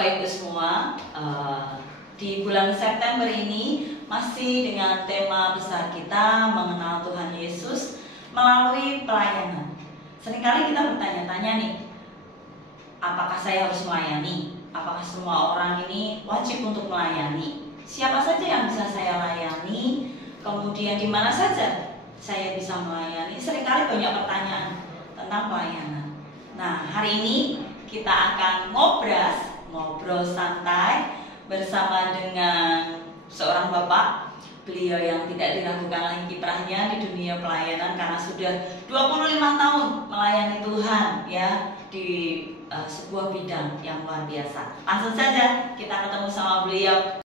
Bapak Ibu semua, di bulan September ini masih dengan tema besar kita mengenal Tuhan Yesus melalui pelayanan. Seringkali kita bertanya-tanya nih, apakah saya harus melayani? Apakah semua orang ini wajib untuk melayani? Siapa saja yang bisa saya layani? Kemudian di mana saja saya bisa melayani? Seringkali banyak pertanyaan tentang pelayanan. Nah, hari ini kita akan ngobrol santai bersama dengan seorang bapak. Beliau yang tidak diragukan lagi kiprahnya di dunia pelayanan karena sudah 25 tahun melayani Tuhan ya di sebuah bidang yang luar biasa. Langsung saja kita ketemu sama beliau.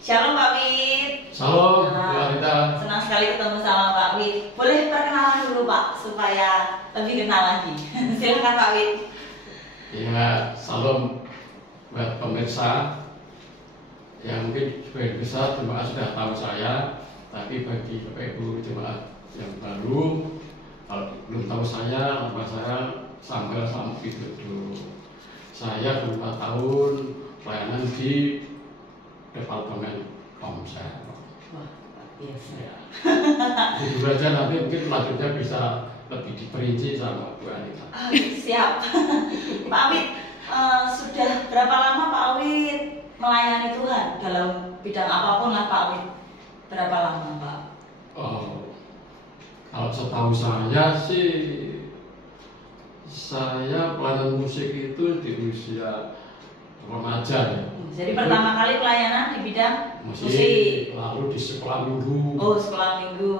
Shalom Pak Wid. Shalom, Nah, senang sekali ketemu sama Pak Wid. Boleh perkenalan dulu Pak supaya lebih kenal lagi. Silakan Pak Wid. Ya, salam buat pemirsa. Ya mungkin sebagian besar jemaat sudah tahu saya, tapi bagi Bapak Ibu jemaat yang baru, kalau belum tahu saya, nama saya Samuel Sampidodo. Saya 4 tahun pelayanan di Departemen Komsel. Wah, biasa. Ya. Itu saja, nanti mungkin selanjutnya bisa lebih diperinci sama Bu Anita. Siap. Pak Wid, sudah berapa lama Pak Wid melayani Tuhan dalam bidang apapun lah Pak Wid? Berapa lama Pak? Oh, kalau setahu saya sih, saya pelayanan musik itu di usia remaja ya. Jadi pertama kali pelayanan di bidang musik. Lalu di sekolah minggu. Oh, sekolah minggu.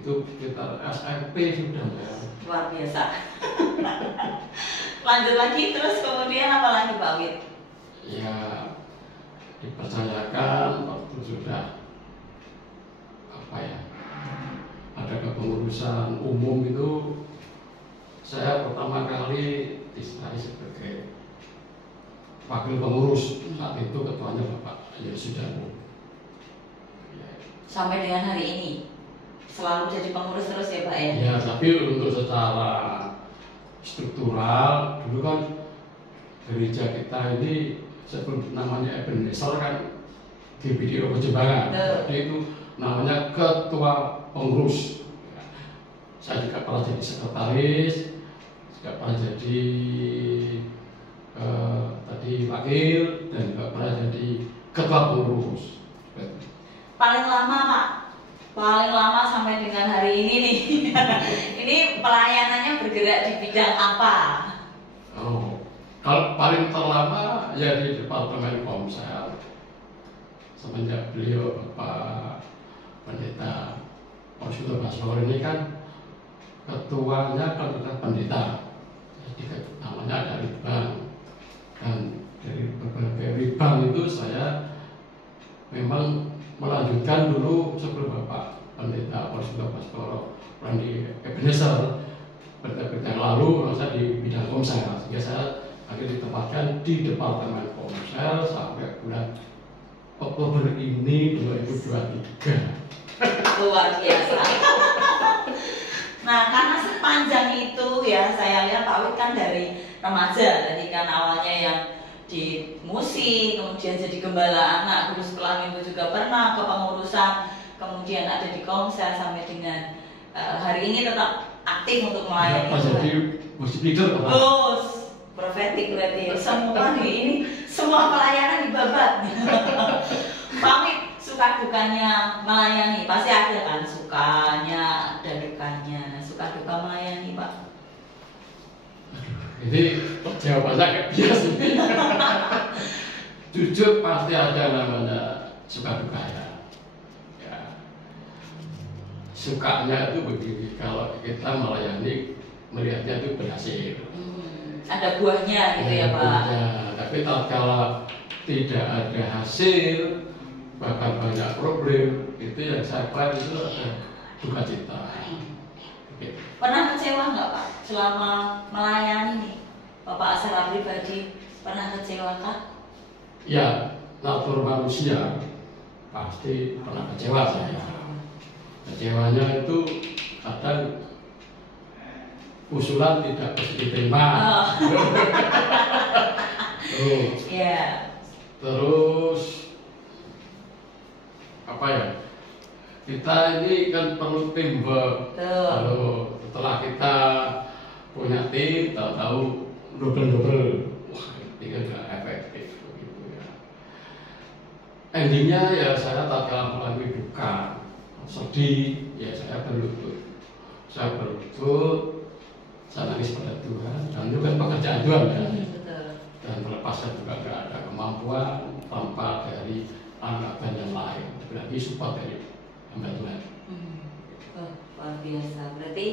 Itu kita SMP sudah ya. Luar biasa. Lanjut lagi, terus kemudian apa lagi Pak Wid? Ya, dipercayakan waktu sudah ada kepengurusan umum itu, saya pertama kali diserahi sebagai wakil pengurus. Saat itu ketuanya Bapak Yosudano. Sampai dengan hari ini selalu jadi pengurus terus ya Pak ya? Ya, tapi untuk secara struktural dulu kan gereja kita ini sebelum namanya Ebenezer kan GBDO Kejembangan. Jadi itu namanya ketua pengurus. Saya juga pernah jadi sekretaris, juga pernah jadi tadi wakil, dan juga pernah jadi ketua pengurus. Paling lama Pak, paling lama sampai dengan hari ini nih. Ini pelayanannya bergerak di bidang apa? Oh, kalau paling terlama ya di Departemen Komsel. Semenjak beliau Bapak Pendeta Konsul Basor ini kan ketuanya kan pendeta, jadi namanya ada Ribang, dan dari berbagai Ribang itu saya memang melanjutkan dulu sebelum Bapak Pendeta Konsul Basor di Ebenezer berita-berita yang lalu saya di bidang Komsel, sehingga saya akhirnya ditempatkan di Departemen Komsel sampai bulan Oktober ini 2023. Luar biasa. Nah, karena sepanjang itu ya saya lihat Pak Wid kan dari remaja, tadi kan awalnya yang di musik, kemudian jadi gembala anak, guru sekolah minggu juga pernah, kepengurusan, kemudian ada di Komsel sampai dengan hari ini tetap aktif untuk melayani. Jadi musik leader Pak. Oh, profetik berarti. Semua di ini, semua pelayanan dibabat. Pak Wid, suka dukanya melayani pasti ada kan, sukanya ada dukanya. Suka duka melayani Pak? Ini jawabannya kayak biasa. Jujur pasti ada namanya suka dukanya. Ya. Sukanya itu begini, kalau kita melayani melihatnya itu berhasil. Ada buahnya gitu ya Pak. Ya, tapi kalau tidak ada hasil, bahkan banyak problem, itu yang saya lihat itu ada duka cita. Pernah kecewa nggak Pak selama melayani nih? Bapak secara pribadi pernah kecewa kah? Ya, natur manusia pasti pernah kecewa saya. Kecewanya itu kadang usulan tidak bisa diterima. Ya. Terus apa ya? Kita ini kan perlu teamwork. Kalau setelah kita punya tim, tahu-tahu double, wah ini kan nggak efektif begitu ya. Endingnya ya saya tak kalah melalui duka, sedih, ya saya berlutut, saya nangis pada Tuhan, dan itu kan pekerjaan Tuhan ya. Dan melepaskan juga nggak ada kemampuan tanpa dari anak dan yang lain, berarti support dari hamba Tuhan. Luar biasa. Berarti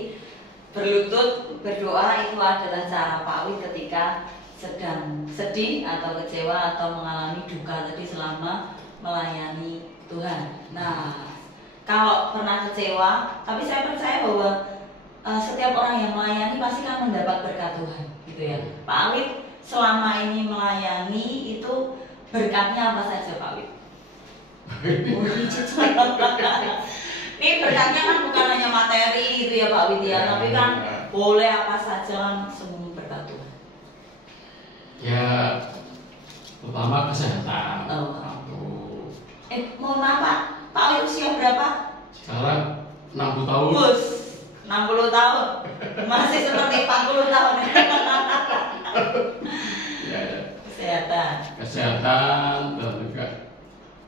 berlutut berdoa itu adalah cara Pak Wid ketika sedang sedih atau kecewa atau mengalami duka tadi selama melayani Tuhan. Nah, kalau pernah kecewa, tapi saya percaya bahwa setiap orang yang melayani pasti akan mendapat berkat Tuhan, gitu ya. Pak Wid selama ini melayani itu berkatnya apa saja, Pak Wid? Ini berkatnya kan bukan hanya materi gitu ya Pak Wid ya, tapi kan boleh apa saja kan semua berkat Tuhan. Ya, pertama kesehatan. Mohon maaf Pak Wid usia berapa? Sekarang 60 tahun. Bus, 60 tahun. Masih seperti 40 tahun. Ya. Kesehatan dan juga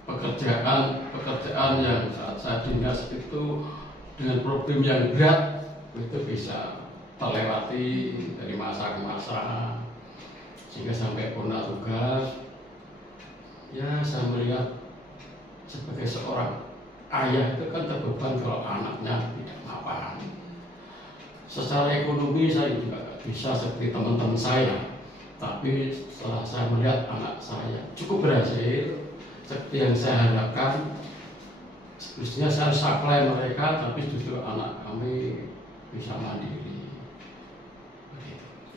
pekerjaan yang saat saya dinas itu dengan problem yang berat itu bisa terlewati dari masa ke masa sehingga sampai purna tugas. Ya, saya melihat sebagai seorang ayah itu kan terbeban kalau anaknya tidak mapan. Secara ekonomi saya juga tidak bisa seperti teman-teman saya, tapi setelah saya melihat anak saya cukup berhasil seperti yang saya harapkan, mestinya saya supply mereka, tapi justru anak kami bisa mandiri.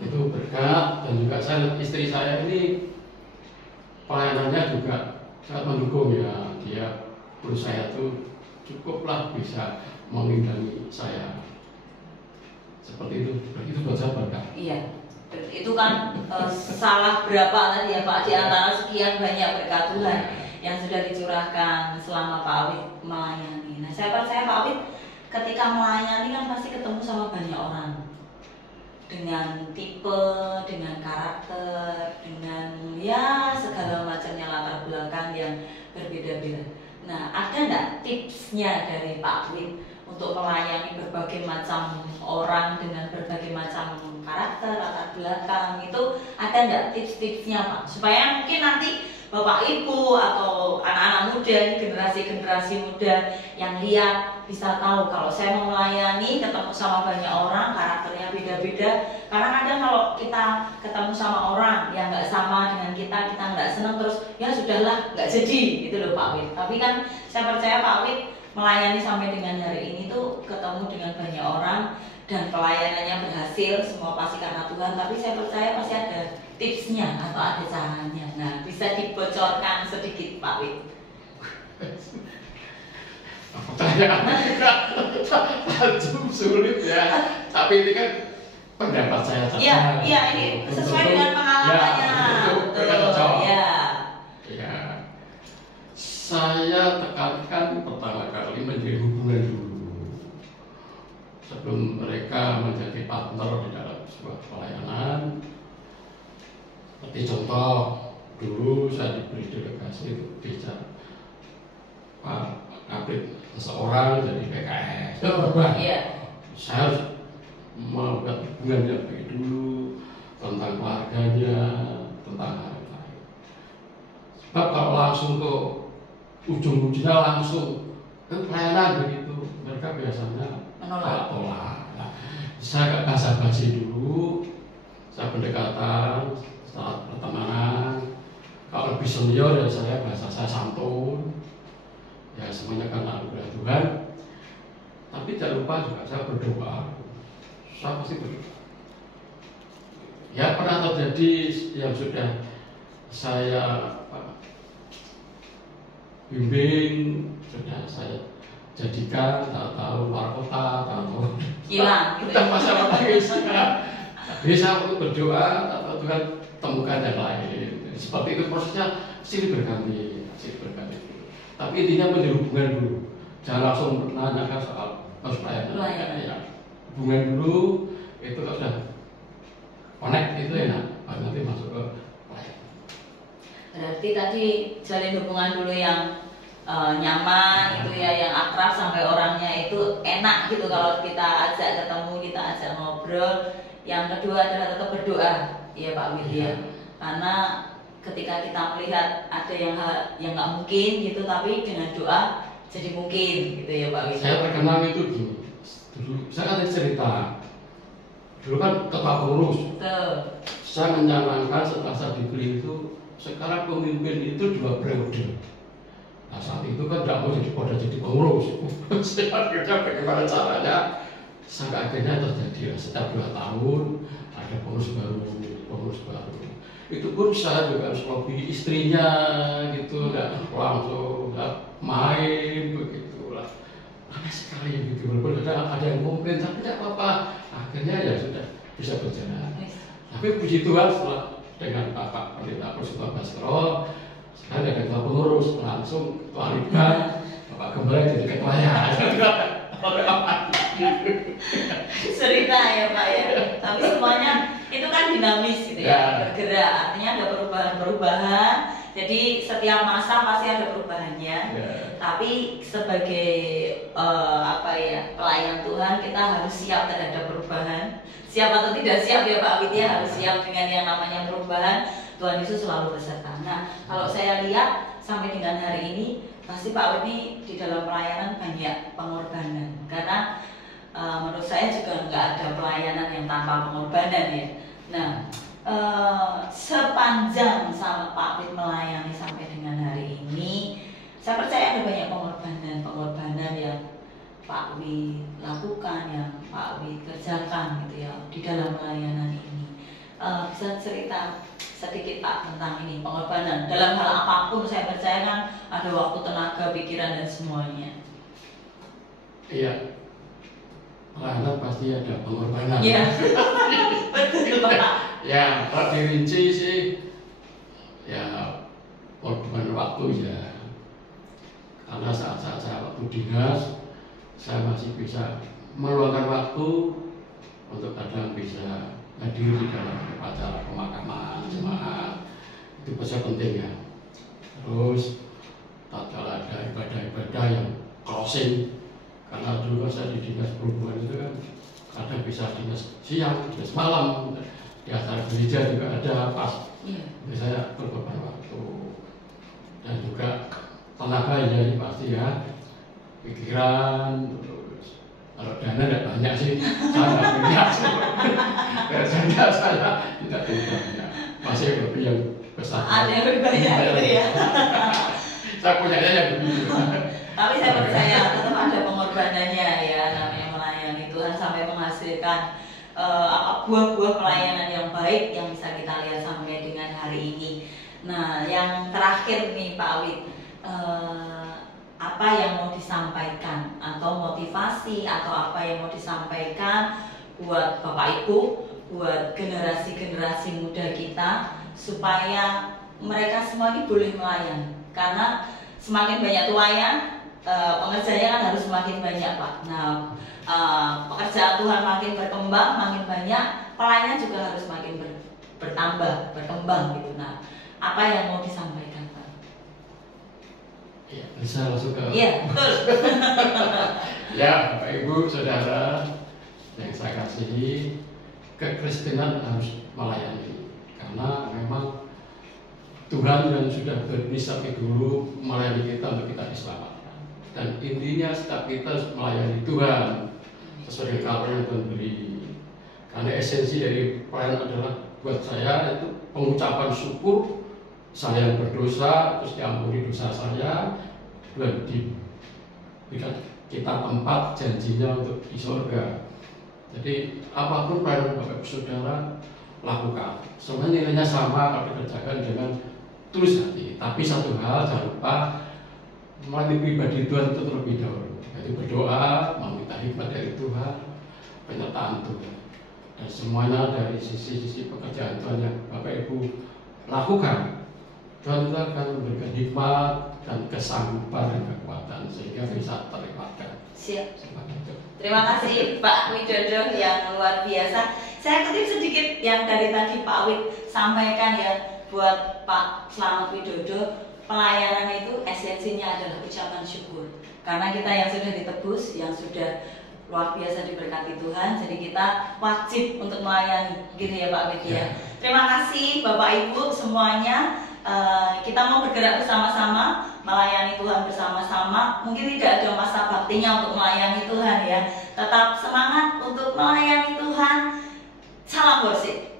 Itu berkat. Dan juga saya, istri saya ini pelayanannya juga sangat mendukung ya. Dia pun saya tuh cukuplah bisa mengimbangi saya. Seperti itu. Begitu buat saya berkat. Iya. Itu kan salah berapa tadi ya Pak di antara sekian banyak berkat Tuhan yang sudah dicurahkan selama Pak Wid melayani. Nah, saya percaya Pak Wid ketika melayani kan pasti ketemu sama banyak orang dengan tipe, dengan karakter, dengan ya segala macamnya latar belakang yang berbeda-beda. Nah, ada nggak tipsnya dari Pak Wid untuk melayani berbagai macam orang dengan berbagai macam karakter, latar belakang itu ada nggak tips-tipsnya Pak? Supaya mungkin nanti Bapak Ibu atau anak-anak muda, generasi-generasi muda yang lihat bisa tahu kalau saya mau melayani ketemu sama banyak orang, karakternya beda-beda. Karena kadang kalau kita ketemu sama orang yang nggak sama dengan kita nggak senang terus ya sudahlah nggak jadi gitu loh Pak Wid. Tapi kan saya percaya Pak Wid melayani sampai dengan hari ini tuh ketemu dengan banyak orang dan pelayanannya berhasil, semua pasti karena Tuhan. Tapi saya percaya pasti ada tipsnya atau ada caranya. Nah, bisa dibocorkan sedikit Pak Wid. Pertanyaannya juga tajam sulit ya. Tapi ini kan pendapat saya saja. Iya, ini sesuai dengan pengalamannya. Ya. Saya tekankan pertama kali menjadi hubungan dulu sebelum mereka menjadi partner di dalam sebuah pelayanan. Seperti contoh, dulu saya diberi delegasi untuk bicara Pak Kabit seseorang jadi PKS. Saya harus membuat hubungan yang baik dulu tentang keluarganya, tentang hal-hal. Sebab kalau langsung ke ujung-ujungnya langsung ke pelayanan begitu, mereka biasanya menolak. Nah, saya gak basa-basi dulu, saya pendekatan, setelah pertemanan. Kalau lebih senior ya saya bahasa saya santun, ya semuanya kan anugerah Tuhan. Tapi jangan lupa juga saya berdoa. Saya pasti berdoa. Ya pernah terjadi yang sudah saya bimbing, sudah saya jadikan tahu luar kota, tahu hilang kita masalah lagi. Bisa untuk berdoa atau Tuhan temukan yang lain. Seperti itu prosesnya silih berganti. Tapi intinya menjadi hubungan dulu. Jangan langsung menanyakan soal pelayanan. Ya. Hubungan dulu itu kalau sudah connect itu enak. Nanti masuk ke pelayanan. Berarti tadi jalin hubungan dulu yang nyaman gitu ya, yang akrab sampai orangnya itu enak gitu kalau kita ajak ketemu, kita ajak ngobrol. Yang kedua adalah tetap berdoa, ya Pak Widya. Karena ketika kita melihat ada yang nggak mungkin gitu, tapi dengan doa jadi mungkin gitu ya Pak Widya. Saya terkenal itu gini. Dulu saya kan cerita. Dulu kan ketua pengurus. Saya mencanangkan setelah saya dipilih itu, sekarang pemimpin itu 2 periode. Nah saat itu kan tidak mau jadi pengurus. Saya akhirnya bagaimana caranya sampai akhirnya terjadi setiap 2 tahun ada pengurus baru. Itu pun saya juga harus lobby istrinya gitu, nggak langsung main begitu lah. Aneh sekali gitu, walaupun ada yang komplain tapi tidak apa-apa. Akhirnya ya sudah bisa berjalan. Tapi puji Tuhan setelah dengan Bapak Pendeta Persita Baskoro, sekarang ada ketua pengurus, langsung ketua liga, Bapak Gembala jadi ketuanya. Cerita ya Pak ya. Tapi semuanya itu kan dinamis gitu ya, bergerak. Artinya ada perubahan-perubahan. Jadi setiap masa pasti ada perubahannya. Tapi sebagai pelayan Tuhan kita harus siap terhadap perubahan. Siap atau tidak siap ya Pak Widya, harus siap dengan yang namanya perubahan. Tuhan Yesus selalu beserta. Nah, kalau saya lihat sampai dengan hari ini, pasti Pak Widya di dalam pelayanan banyak pengorbanan. Karena menurut saya juga nggak ada pelayanan yang tanpa pengorbanan ya. Nah, sepanjang sama Pak Widya melayani sampai dengan hari ini, saya percaya ada banyak pengorbanan yang Pak Widya lakukan, yang Pak Widya kerjakan gitu ya di dalam pelayanan ini. Bisa cerita sedikit Pak tentang ini, pengorbanan dalam hal apapun. Saya percaya kan ada waktu, tenaga, pikiran dan semuanya. Iya, pelayanan pasti ada pengorbanan. Iya, betul Pak. Ya, kalau dirinci sih ya pengorbanan waktu ya. Karena saat-saat saya waktu dinas, saya masih bisa meluangkan waktu untuk kadang bisa hadir di dalam acara pemakaman jemaat. Itu pasti penting ya. Terus kalau ada ibadah-ibadah yang closing, karena dulu saya di dinas perhubungan itu kan kadang bisa dinas siang, dinas malam, di acara gereja juga ada pas. Jadi saya berkorban waktu dan juga tenaga ya pasti ya, pikiran. Kalau dana tidak banyak sih, saya tidak punya. Saya tidak punya, masih lebih yang besar. Ada yang lebih banyak gitu ya. Saya punyanya yang begitu. Tapi saya percaya tetap ada pengorbanannya ya, namanya melayani Tuhan sampai menghasilkan buah-buah pelayanan yang baik yang bisa kita lihat sampai dengan hari ini. Nah, yang terakhir nih Pak Widya, apa yang mau disampaikan atau motivasi atau apa yang mau disampaikan buat Bapak Ibu, buat generasi-generasi muda kita supaya mereka semua ini boleh melayani. Karena semakin banyak tuayan, pengerjanya kan harus semakin banyak Pak. Nah, pekerjaan Tuhan makin berkembang, makin banyak, pelayanan juga harus makin berkembang gitu. Nah, apa yang mau disampaikan? Ya, bisa langsung ke. Iya, betul. Ya, Bapak Ibu, Saudara yang saya kasihi, kekristenan harus melayani. Karena memang Tuhan yang sudah berinisiatif dulu melayani kita untuk kita diselamatkan. Dan intinya setiap kita melayani Tuhan sesuai dengan apa yang Tuhan beri. Karena esensi dari pelayanan adalah buat saya itu pengucapan syukur. Saya yang berdosa, terus diampuni dosa saya, dan diberikan kita tempat janjinya untuk di surga. Jadi apapun pelayanan Bapak Ibu Saudara lakukan, semuanya nilainya sama kalau dikerjakan dengan tulus hati. Tapi satu hal jangan lupa melalui pribadi Tuhan itu terlebih dahulu, yaitu berdoa, meminta hikmat dari Tuhan, penyertaan Tuhan. Dan semuanya dari sisi-sisi pekerjaan Tuhan yang Bapak Ibu lakukan, Tuhan itu akan memberikan hikmat dan kesanggupan dan kekuatan sehingga bisa terlewatkan. Siap. Seperti itu. Terima kasih Pak Widodo yang luar biasa. Saya kutip sedikit yang dari tadi Pak Wid sampaikan ya, buat Pak Slamet Widodo, pelayanan itu esensinya adalah ucapan syukur. Karena kita yang sudah ditebus, yang sudah luar biasa diberkati Tuhan, jadi kita wajib untuk melayani, gitu ya Pak Wid ya. Terima kasih Bapak Ibu semuanya. Kita mau bergerak bersama-sama, melayani Tuhan bersama-sama. Mungkin tidak ada masa baktinya untuk melayani Tuhan ya. Tetap semangat untuk melayani Tuhan. Salam worship.